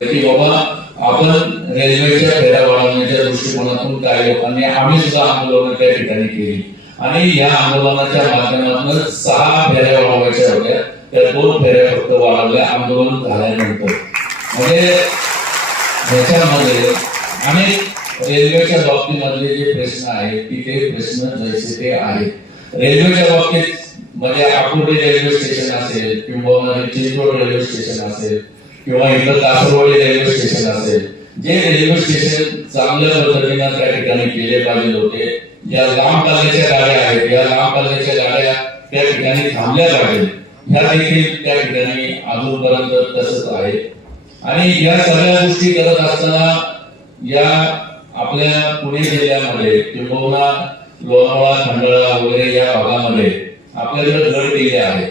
की बाबा आपण रेल्वेच्या फेऱ्या वाढवण्याच्या दृष्टिकोनातून काही लोकांनी आम्ही सुद्धा आंदोलन त्या ठिकाणी केली. आणि या आंदोलनाच्या माध्यमातून सहा फेऱ्या वाढवायच्या होत्या. त्या दोन फेऱ्या फक्त वाढवल्या आंदोलन झाल्यानंतर. म्हणजे ह्याच्यामध्ये अनेक रेल्वेच्या बाबतीमधले जे प्रश्न आहेत की ते प्रश्न जैसे ते आहेत. रेल्वेच्या बाबतीत म्हणजे आकुर्डी रेल्वे स्टेशन असेल किंवा चिंचवड रेल्वे स्टेशन असेल किंवा इथं कासरवाडी रेल्वे स्टेशन असेल जे रेल्वे स्टेशन चांगल्या पद्धतीने त्या ठिकाणी केले पाहिजे होते ज्या लांब पल्ल्याच्या गाड्या आहेत या लांब पल्ल्याच्या गाड्या त्या ठिकाणी थांबल्या पाहिजे ह्या देखील त्या ठिकाणी अजूनपर्यंत तसंच आहे. आणि या सगळ्या गोष्टी करत असताना या आपल्या पुणे जिल्ह्यामध्ये किंबहुना लोणावळा खंडाळा वगैरे या भागामध्ये आपल्याकडे गड किल्ले आहेत.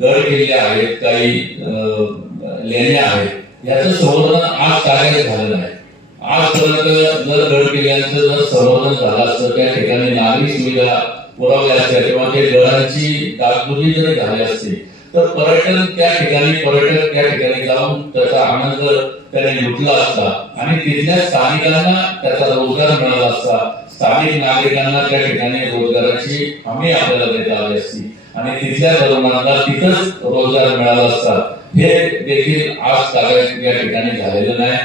गड किल्ले आहेत काही अं, लेण्या आहेत. याचं संवर्धन आज कार्य झालेलं आहे. आजपर्यंत जर गड यांचं जर संवर्धन झालं असतं त्या ठिकाणी नागरी सुविधा पुरवल्या असत्या किंवा ते गडांची डागडुजी जर झाली असती तर पर्यटन त्या ठिकाणी पर्यटक त्या ठिकाणी जाऊन त्याचा आनंद त्याने लुटला असता आणि तिथल्या स्थानिकांना त्याचा रोजगार मिळाला असता. स्थानिक नागरिकांना त्या ठिकाणी रोजगाराची हमी आपल्याला देता आली असती. आणि तिथल्या तरुणांना तिथंच रोजगार मिळाला असता. हे देखील आज कार्य या ठिकाणी झालेलं नाही.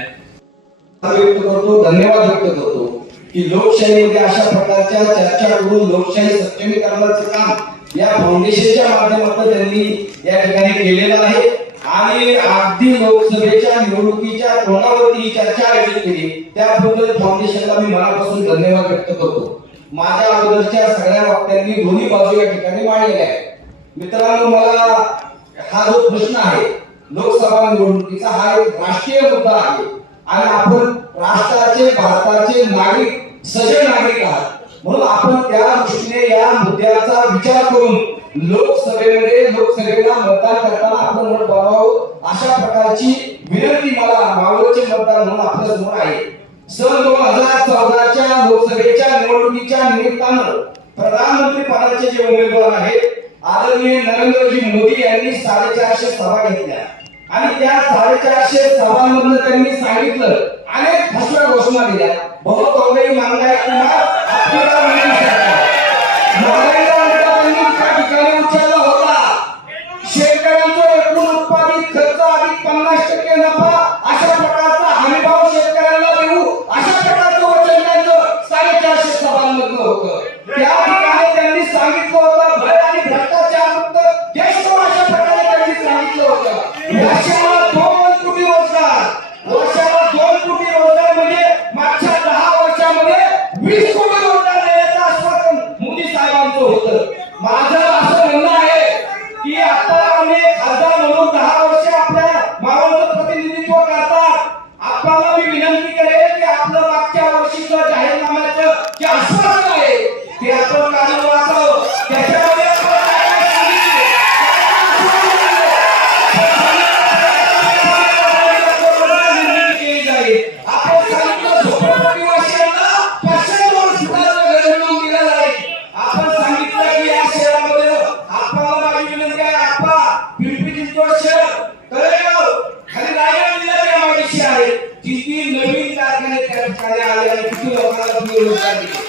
व्यक्त करतो धन्यवाद व्यक्त करतो की लोकशाहीमध्ये अशा प्रकारच्या चर्चा करून लोकशाही सक्षमीकरणाचं काम या फाउंडेशनच्या माध्यमातून त्यांनी या ठिकाणी केलेलं आहे. आणि अगदी लोकसभेच्या निवडणुकीच्या तोंडावरती चर्चा आयोजित केली त्याबद्दल फाउंडेशनला मी मनापासून धन्यवाद व्यक्त करतो. माझ्या अगोदरच्या सगळ्या वक्त्यांनी दोन्ही बाजू या ठिकाणी मांडलेल्या आहेत. मित्रांनो मला हा जो प्रश्न आहे. लोकसभा निवडणुकीचा हा एक राष्ट्रीय मुद्दा आहे. आणि आपण राष्ट्राचे भारताचे नागरिक सजग नागरिक आहात. म्हणून आपण त्या दृष्टीने या मुद्द्याचा विचार करून लोकसभेमध्ये लोकसभेला मतदान करताना आपण मत बनवावं अशा प्रकारची विनंती मला मावळचे मतदार म्हणून आपल्यासमोर आहे. सन दोन हजार चौदाच्या लोकसभेच्या निवडणुकीच्या निमित्तानं प्रधानमंत्री पदाचे जे उमेदवार आहेत आदरणीय नरेंद्रजी मोदी यांनी साडेचारशे सभा घेतल्या. आणि त्या साडेचारशे सभांमधून त्यांनी सांगितलं अनेक फसव्या घोषणा दिल्या. बहुत हो गई कुमार Cristo. जिल्ह्यात या